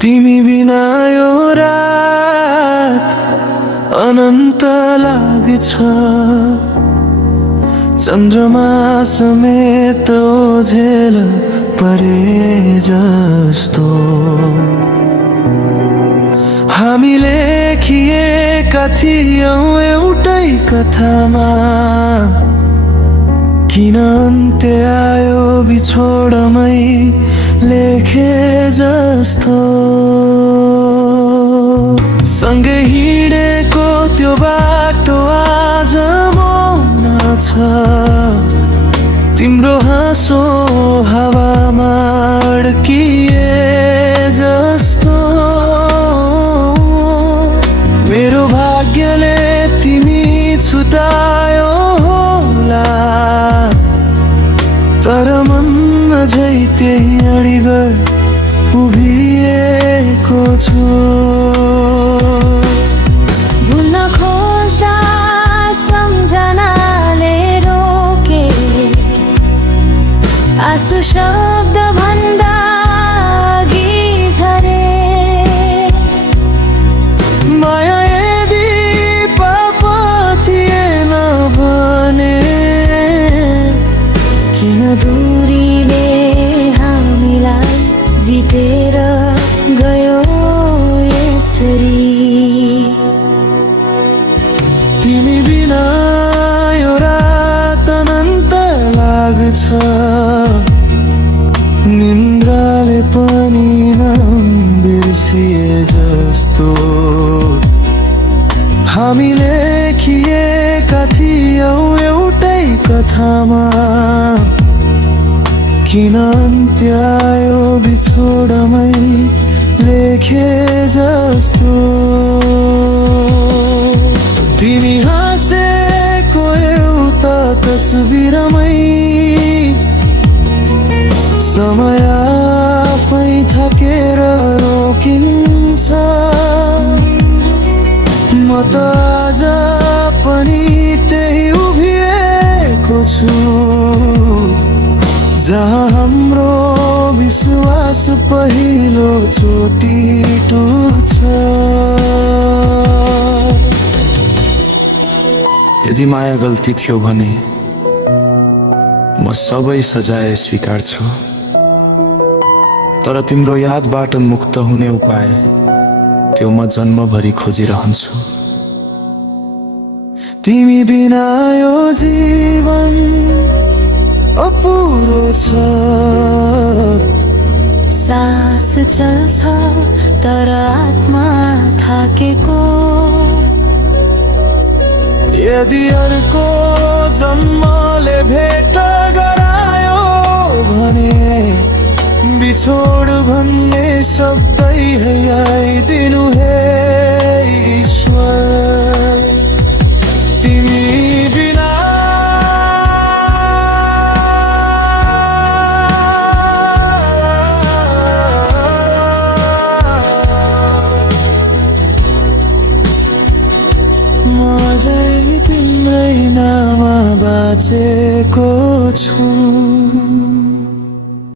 तिमी बिना यो रात अनन्त लाग्छ। चन्द्रमा समेत ओझेल परे जस्तो हामी लेखिएका थियौं एउटै कथामा। किन अन्त्य आयो बिछोडमै लेखे जस्तो। सँगै हिँडेको त्यो बाटो आज मौन छ। तिम्रो हाँसो हावामा अड्किए जस्तो। मेरो भाग्यले तिमी छुटायो होला, तर मन अझै त्यही अडिगर उभिएको छु। भुल्न खोज्दा सम्झनाले रोके, आँसु शब्द भन्दा अघि झरे। माया यदि पाप थिएन भने किन दूरीले हामीलाई जितेर गयो यसरी। तिमी बिना यो रात अनन्त लाग्छ। निन्द्राले पनि नाम बिर्सिए जस्तो। हामी लेखिएका थियौं एउटै कथामा। किन अन्त्य आयो बिछोडमै लेखे जस्तो। तिमी हाँसेको एउटा तस्बिरमै समय आफै थकेर रोकिन्छ। म त आज पनि त्यही उभिएको छु, जहाँ हाम्रो विश्वास पहिलो चोटि टुट्छ। यदि माया गल्ती थियो भने म सबै सजाय स्वीकार्छु, तर तिम्रो यादबाट मुक्त हुने उपाय त्यो म जन्मभरि खोजिरहन्छु। तिमी बिना यो जीवन अपुरो छ। सास चल्छ तर आत्मा थाकेको। यदि अर्को जन्मले भेट गरायो भने बिछोड भन्ने शब्दै आइदिनु हे ईश्वर। तिमी बिना म अझै तिम्रै नाममा बाँचेको छु।